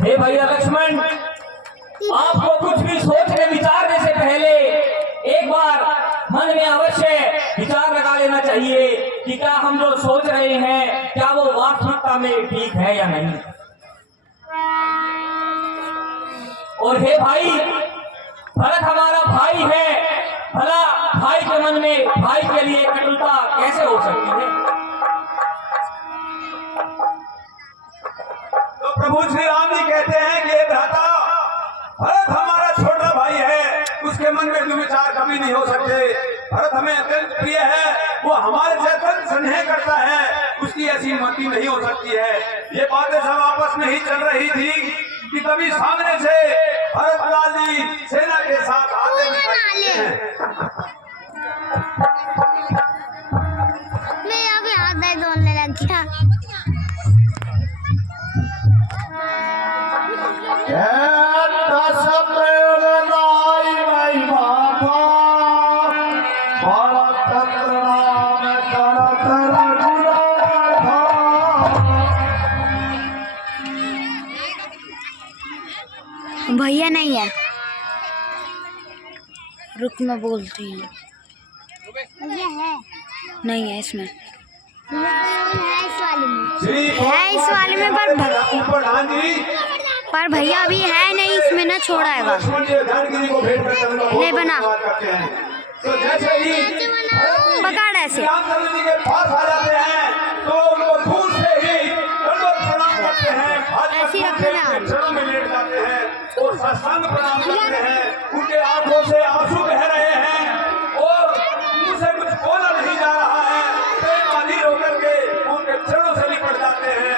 हे भैया लक्ष्मण, आपको कुछ भी सोचने विचारने से पहले एक बार मन में अवश्य विचार लगा लेना चाहिए कि क्या हम जो सोच रहे हैं क्या वो वास्तविकता में ठीक है या नहीं। और हे भाई, भरत हमारा भाई है, भला भाई के मन में भाई के लिए कटुता कैसे हो सकती है। तो प्रभु श्री राम जी कहते हैं कि भ्राता, भरत हमारा छोटा भाई है, उसके मन में विचार कभी नहीं हो सकते। भरत हमें अत्यंत प्रिय है, वो हमारे से अत्यंत स्नेह करता है, उसकी ऐसी मति नहीं हो सकती है। ये बातें सब आपस में ही चल रही थी कि कभी सामने से भरत लाल जी सेना के साथ आते दिखाई देते हैं। मैं अभी हाथ दर्द होने लग गया। भैया नहीं है, रुक मैं बोलती हूँ। नहीं है इसमें, है इस वाले में पर भैया अभी है नहीं इसमें, ना छोड़ा है ले बना पकड़ ऐसे ऐसे रखना प्रणाम करते हैं। उनके आंखों से आंसू बह रहे हैं और मुंह से कुछ बोला नहीं जा रहा है। प्रेम अधीर होकर के उनके चरणों से लिपट जाते हैं।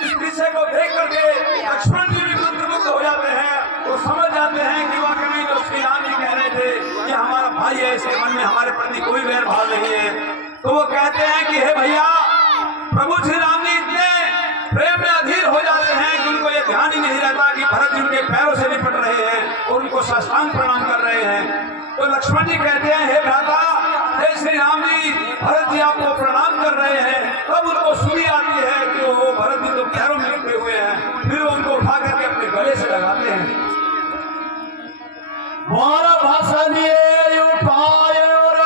इस दृश्य को देख करके लक्ष्मण जी भी मंत्रमुग्ध हो जाते हैं। वो समझ जाते हैं कि वाकई जो श्री राम जी कह रहे थे कि हमारा भाई है, इसके मन में हमारे प्रति कोई वैर भाव नहीं है। तो वो कहते हैं कि हे भैया, प्रभु श्री राम जी इतने प्रेम में अधीर हो जाते हैं कि उनको ये ध्यान ही नहीं रहता कि भरत जी उनके पैरों से लिपट रहे हैं और उनको साष्टांग प्रणाम कर रहे हैं। तो लक्ष्मण जी कहते हैं, हे भ्राता, हे श्री राम जी, भरत जी आपको प्रणाम कर रहे हैं। तब उनको सुनी आती है कि वो भरत जी तो पैरों में लिपटे हुए हैं। फिर वो उनको उठा करके अपने गले से लगाते हैं। मारा भाषा दिए उठाए और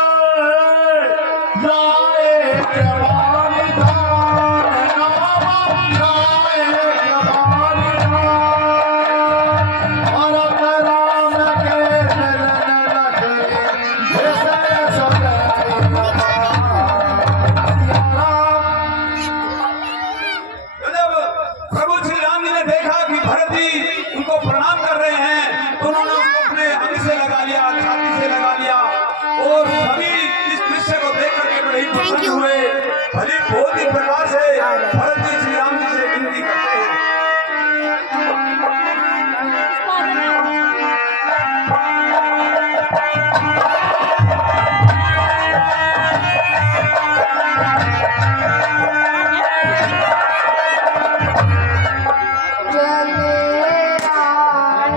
भली बहुत ही प्रकार से भरत जी श्री राम जी से विनती करते हैं। चले आए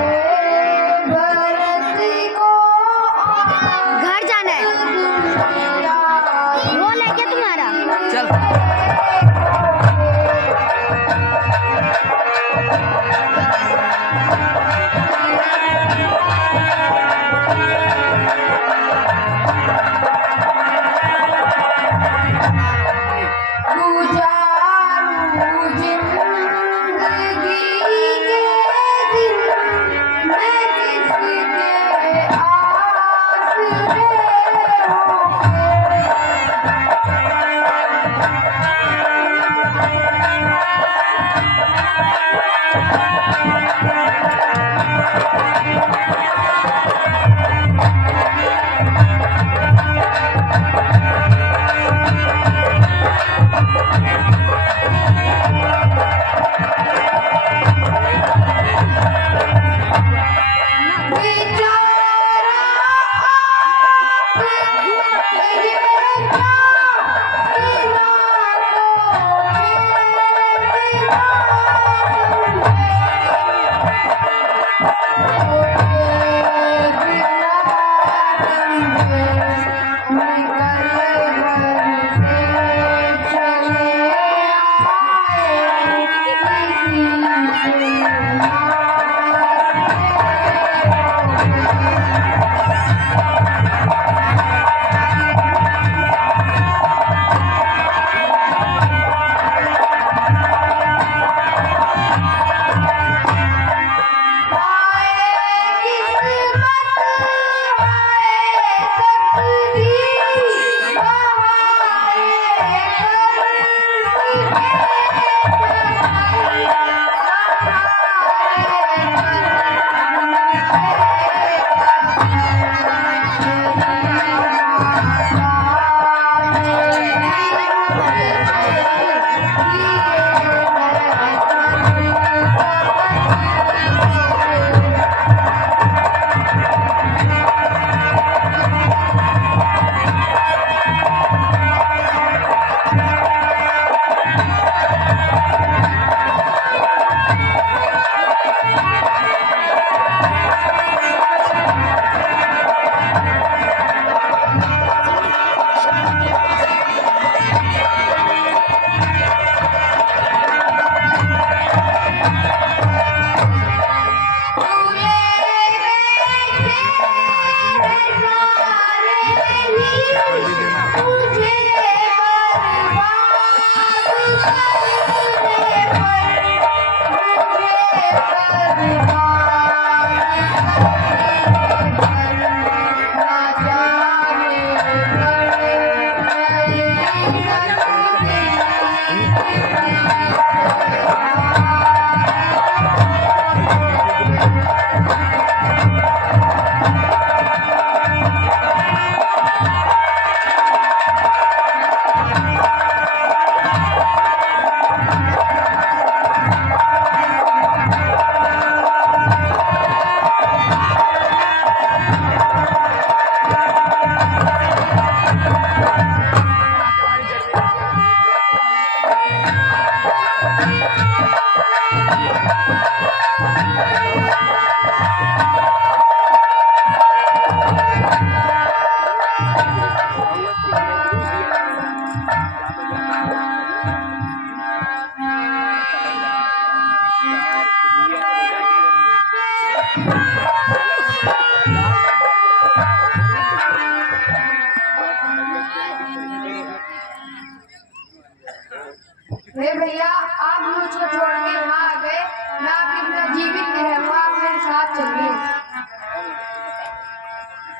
हे भैया, आप मुझको छोड़ के यहाँ आ गए। मैं आपके बिना जीवित नहीं रहूंगा। आप मेरे साथ चलिए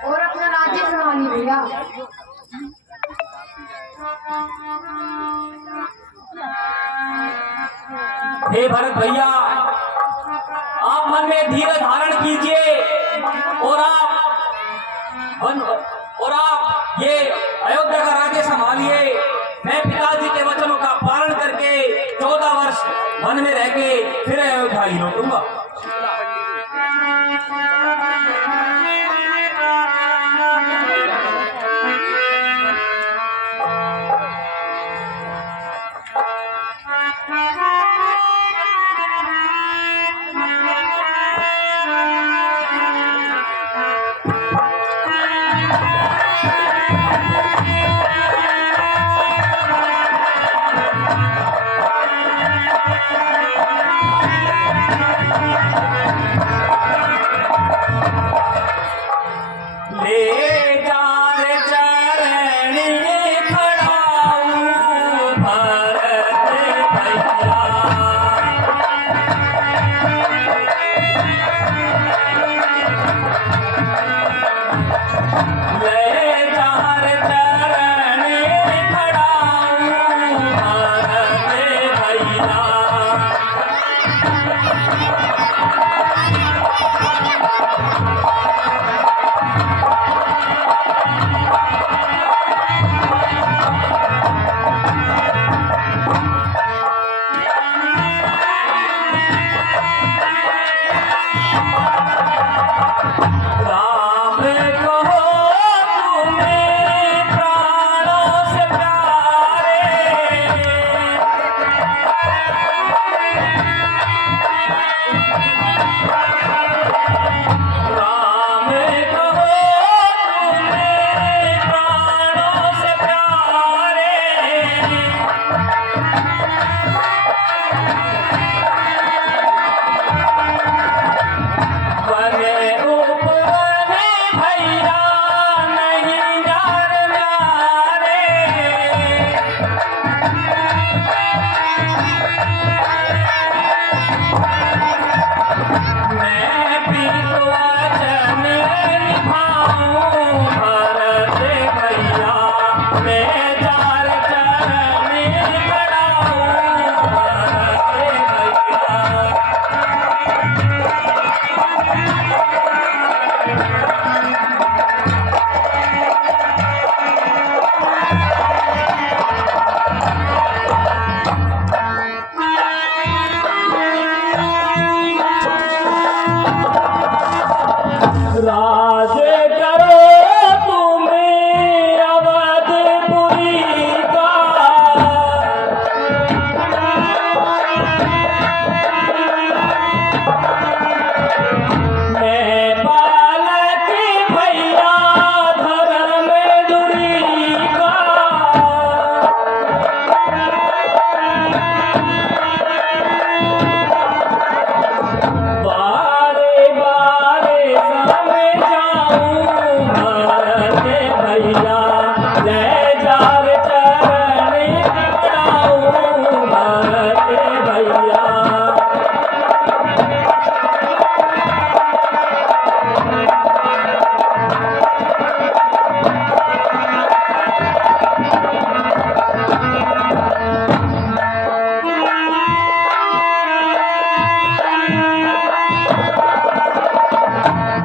और अपना राज्य संभालिए भैया। हे भरत भैया, आप मन में धीरज धारण कीजिए और आप ये अयोध्या का राज्य संभालिए। मैं पिताजी के वचनों का पालन करके 14 वर्ष वन में रह के फिर अयोध्या ही लौटूंगा।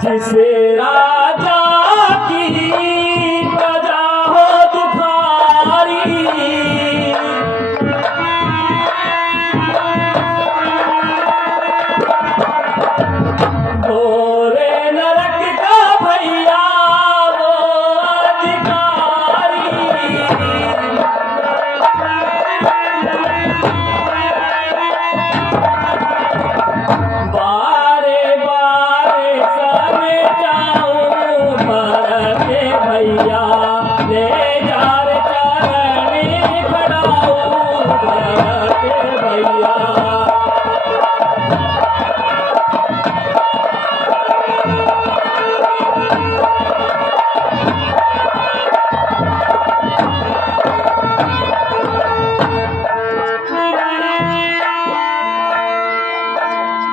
जिसे राजा की प्रजा हो दुखारी, गोरे नरक का भैया वो अधिकारी। बारे बारे समय जाऊं भरत भैया, ले जा रे चरणी खड़ाऊं भरत भैया।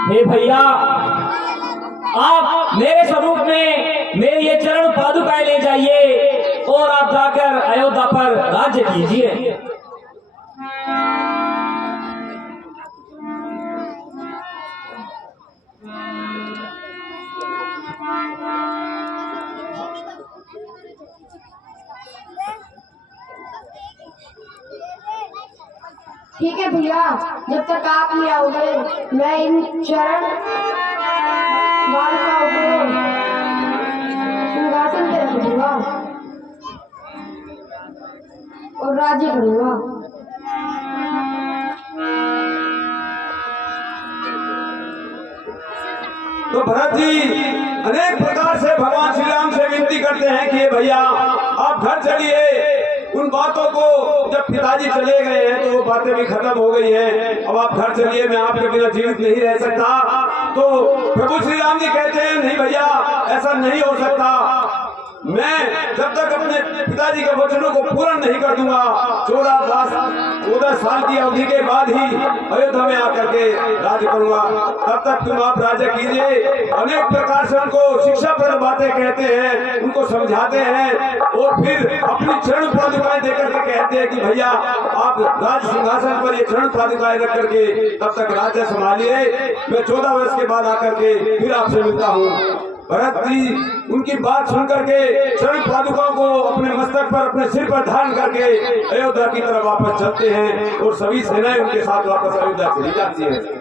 हे भैया, आप मेरे स्वरूप में मेरी ये चरण पादुकाएं ले जाइए और आप जाकर अयोध्या पर राज्य कीजिए। ठीक है भैया, जब तक आप नहीं आओगे मैं इन चरण बाल का उपयोग सिंहासन पे रख दूंगा और राज्य करूंगा। तो भरत जी अनेक प्रकार से भगवान श्री राम से विनती करते हैं कि भैया आप घर चलिए। उन बातों को जब पिताजी चले गए हैं तो वो बातें भी खत्म हो गई हैं। अब आप घर चलिए, मैं आपके बिना जीवित नहीं रह सकता। तो प्रभु श्री राम जी कहते हैं नहीं भैया, ऐसा नहीं हो सकता। मैं जब तक अपने पिताजी के वचनों को पूर्ण नहीं कर दूंगा 14 साल की अवधि के बाद ही अयोध्या में आकर के राज्य करूंगा। तब तक तुम आप राज्य कीजिए। अनेक प्रकार से उनको शिक्षाप्रद बातें कहते हैं, उनको समझाते हैं और फिर अपनी चरण पादुकाएं देकर के कहते हैं कि भैया आप राज सिंहासन पर ये चरण पादुकाएं रख करके तब तक राज्य संभालिए। मैं 14 वर्ष के बाद आकर के फिर आपसे मिलता हूँ। भरत जी उनकी बात सुन करके चरण पादुकाओं को अपने मस्तक पर, अपने सिर पर धारण करके अयोध्या की तरफ वापस चलते हैं और सभी सेनाएं उनके साथ वापस अयोध्या चली जाती हैं।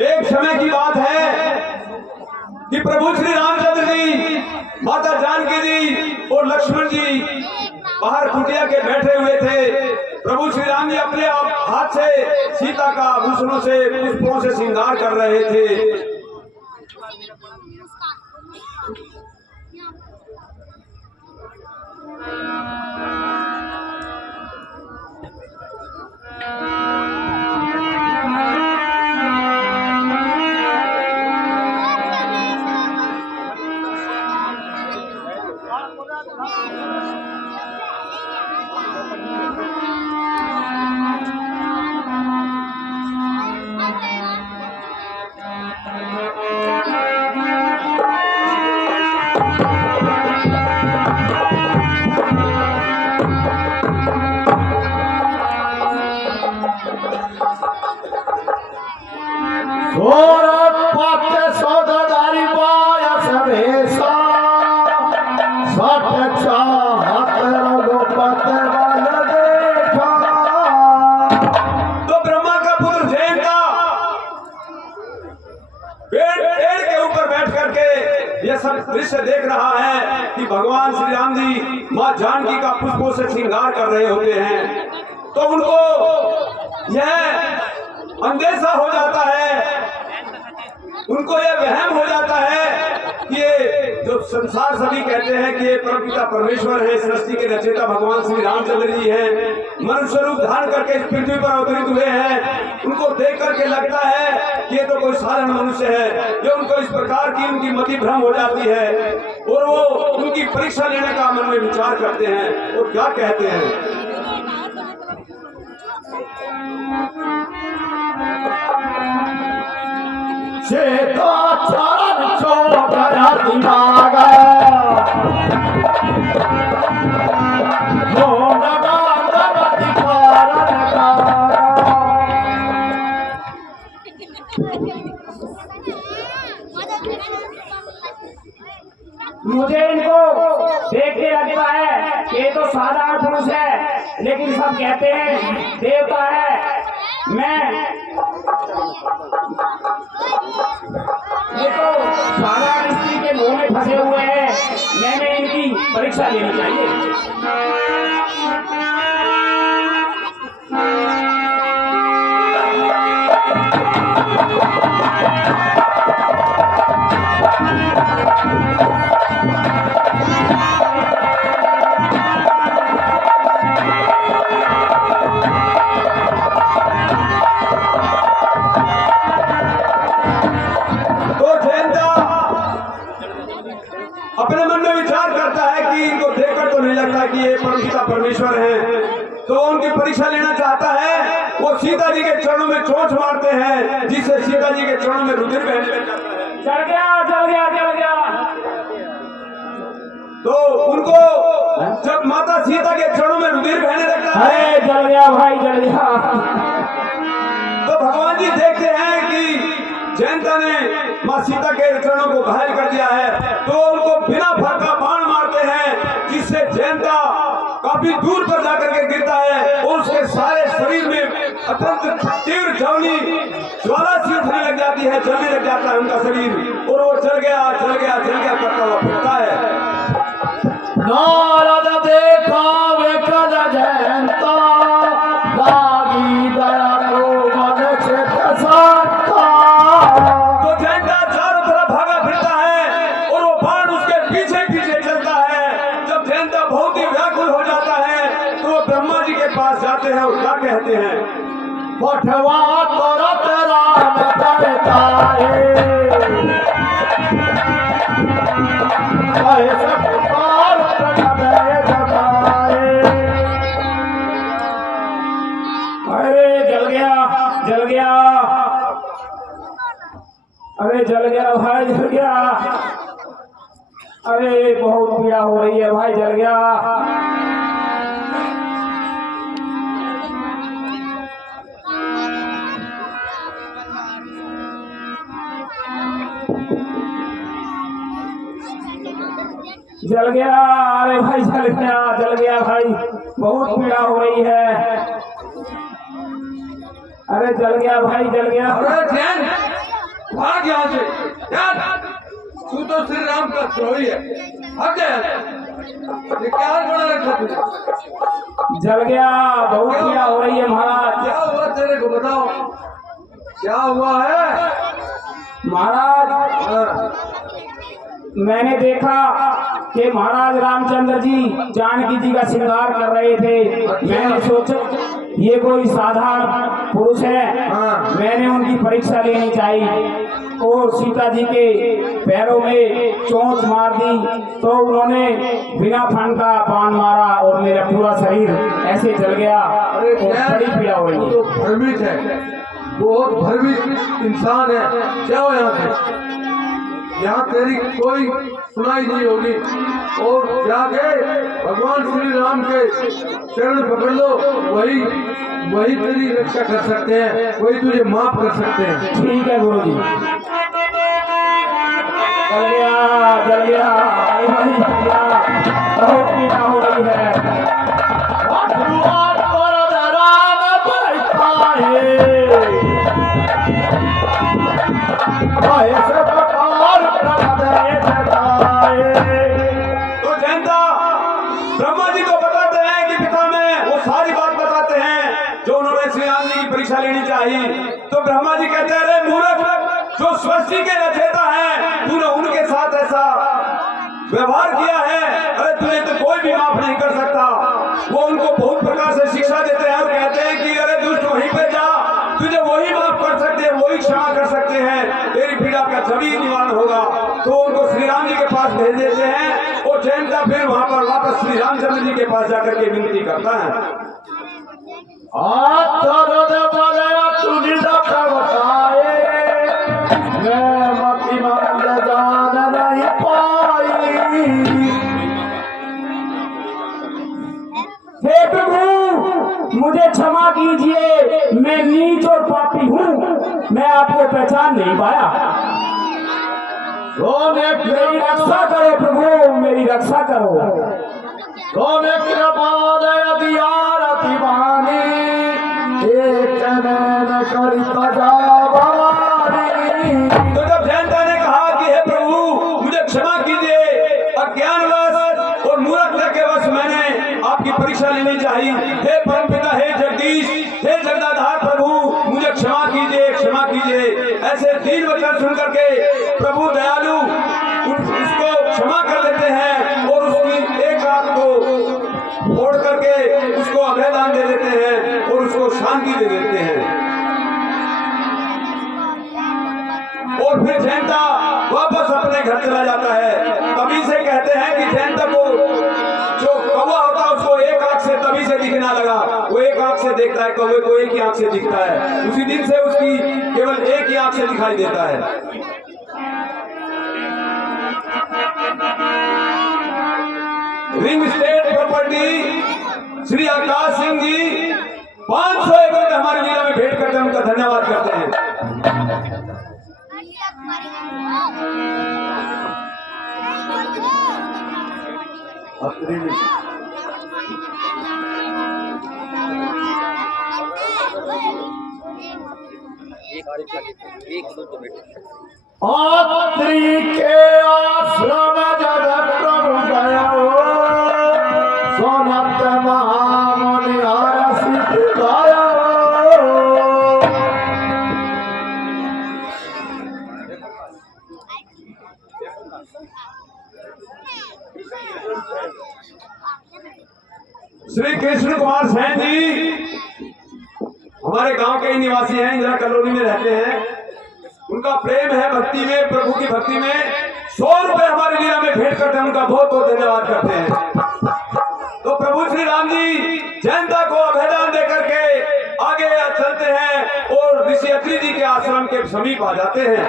एक समय की बात है कि प्रभु श्री रामचंद्र जी, माता जानकी जी और लक्ष्मण जी बाहर कुटिया के बैठे हुए थे। प्रभु श्री राम जी अपने हाथ से सीता का आभूषणों से, पुष्पों से श्रृंगार कर रहे थे। तो ब्रह्मा का पुत्र जयंता पेड़ के ऊपर बैठ करके यह सब दृश्य देख रहा है कि भगवान श्री राम जी मां जानकी का पुष्पों से श्रृंगार कर रहे होते हैं। तो उनको यह अंदेशा हो जाता है, उनको यह वहम हो जाता है कि ये जो संसार सभी कहते हैं कि ये परमपिता परमेश्वर है, सृष्टि के रचयिता भगवान श्री रामचंद्र जी हैं, मनुष्य रूप धारण करके इस पृथ्वी पर अवतरित हुए हैं। उनको देख करके लगता है कि ये तो कोई साधारण मनुष्य है। जो उनको इस प्रकार की उनकी मति भ्रम हो जाती है और वो उनकी परीक्षा लेने का मन में विचार करते हैं और क्या कहते हैं। मुझे इनको देख के लगता है कि ये तो साधारण पुरुष है, लेकिन सब कहते हैं देवता है। मैं ये तो साधारण स्त्री के मुंह में फंसे हुए हैं, मैंने इनकी परीक्षा लेनी चाहिए। अपने मन में विचार करता है कि इनको देखकर तो नहीं लगता कि ये परमपिता परमेश्वर हैं, तो उनकी परीक्षा लेना चाहता है। वो सीता जी के चरणों में चोट मारते हैं, जिससे सीता जी के चरणों में रुधिर बहने लग जाता है। चल गया चल गया चल गया। तो उनको जब माता सीता के चरणों में रुधिर बहने लगता है, जल गया भाई जल गया। तो भगवान जी देखते हैं कि जयंता ने माँ सीता के चरणों को घायल कर दिया है, तो उनको बिना फर का बाण मारते हैं, जिससे जयंता काफी दूर पर जाकर के गिरता है और उसके सारे शरीर में अत्यंत तीव्र ज्वाला सी उठने लग जाती है, जलने लग जाता है उनका शरीर और वो जल गया करता हुआ फिरता है। नारद देखा वेकद जयंता, लागी दया को मन क्षेत्र साता। तो जयंता चारों तरफ भागा फिरता है और वो बाण उसके पीछे पीछे चलता है। जब जयंता बहुत ही व्याकुल हो जाता है तो वो ब्रह्मा जी के पास जाते हैं और क्या कहते हैं। पठवा करत राम करताए, ऐसे पुकार प्रगटय जताए। अरे जल गया जल गया, अरे जल गया भाई जल गया। अरे बहुत पीड़ा हो रही है भाई, जल गया। जल गया, अरे भाई जल गया भाई, बहुत पीड़ा हो रही है। अरे जल गया भाई जल गया। अरे जैन भाग यहाँ से, तू तो श्री राम का द्रोही है, भाग जा। ये क्या बड़ा रखा तुझे? जल गया, बहुत पीड़ा हो रही है महाराज। क्या हुआ तेरे को बताओ, क्या हुआ है? महाराज मैंने देखा कि महाराज रामचंद्र जी जानकी जी का श्रृंगार कर रहे थे। मैंने सोचा ये कोई साधारण पुरुष है, मैंने उनकी परीक्षा लेनी चाहिए और सीता जी के पैरों में चोंच मार दी, तो उन्होंने बिना फन का बाण मारा और मेरा पूरा शरीर ऐसे जल गया और बड़ी पीड़ा हो रही है। तो भ्रमित है, बहुत भ्रमित इंसान है। जाओ यहाँ से, यहाँ तेरी कोई सुनाई नहीं होगी और जाके भगवान श्री राम के चरण पकड़ लो, वही तेरी रक्षा कर सकते हैं, वही तुझे माफ कर सकते हैं। ठीक है गुरु जी। जल गया भाई जल गया, बहुत पीड़ा हो रही है। तो जयंता ब्रह्मा जी को बताते हैं कि पिता में वो सारी बात बताते हैं जो उन्होंने श्री राम जी की परीक्षा लेनी चाहिए। तो ब्रह्मा जी कहते हैं, अरे मूर्ख, जो सृष्टि के रचयिता है तूने उनके साथ ऐसा व्यवहार किया है, अरे तुझे तो कोई भी माफ नहीं कर सकता। वो उनको बहुत प्रकार से शिक्षा देते हैं और कहते हैं कि अरे दुष्ट वहीं पे जा, तुझे वही माफ कर सकते हैं, वही क्षमा कर सकते हैं, तेरी पीड़ा का सभी निवारण होगा। तो उनको श्री राम जी के पास भेज देते हैं और जयंता फिर वहां पर वापस श्री रामचंद्र जी के पास जाकर के विनती करता है। हे प्रभु मुझे क्षमा कीजिए, मैं नीच और पापी हूँ, मैं आपको पहचान नहीं पाया। मेरी रक्षा करो प्रभु, मेरी रक्षा करो। तो जब जयंता ने कहा कि हे प्रभु मुझे क्षमा कीजिए, अज्ञानवश और मूर्खता के वश मैंने आपकी परीक्षा लेनी चाहिए, हे परमपिता, हे जगदीश, हे जगदाधार प्रभु मुझे क्षमा कीजिए, क्षमा कीजिए। ऐसे 3 वचन सुन करके प्रभु दयालु उसको क्षमा कर देते हैं और उसकी एक आंख को फोड़ करके उसको अभयदान दे देते हैं और उसको शांति दे देते हैं। और फिर जयंता वापस अपने घर चला जाता है। तभी से कहते हैं कि जयंता को जो कौवा होता है उसको एक आंख से तभी से दिखना लगा, वो एक आंख से देखता है, कौवे को एक ही आंख से दिखता है। उसी दिन से उसकी केवल एक ही आंख से दिखाई देता है। Ring state property Shri Akash Singh ji 500 एकड़ हमारी लीला में भेंट करते हैं, उनका धन्यवाद करते हैं। आत्री के आश्रम जब प्रभु गया सोनत महामुनि हर्षित गाया। श्री कृष्ण कुमार सैन जी हमारे गांव के ही निवासी हैं, इंदिरा कॉलोनी में रहते हैं। उनका प्रेम है भक्ति में, प्रभु की भक्ति में। 100 रुपए हमारी लीला में भेंट करते हैं, उनका बहुत बहुत धन्यवाद करते हैं। तो प्रभु श्री राम जी जयंता को अभयदान देकर के आगे चलते हैं और ऋषि अत्रि जी के आश्रम के समीप आ जाते हैं।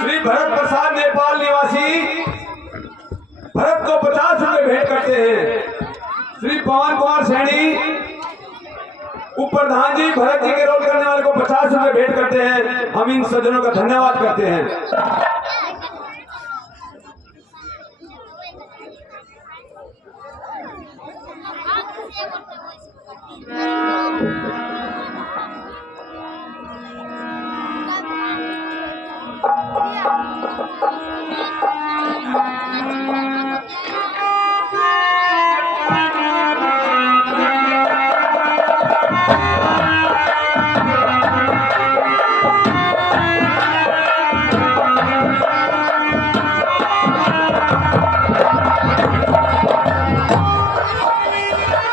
श्री भरत प्रसाद नेपाल निवासी भरत को 50 रुपए भेंट करते हैं। श्री पवन कुमार सैनी उप प्रधान जी भरत जी के रोल करने वाले को 50 रुपए भेंट करते हैं। हम इन सज्जनों का धन्यवाद करते हैं।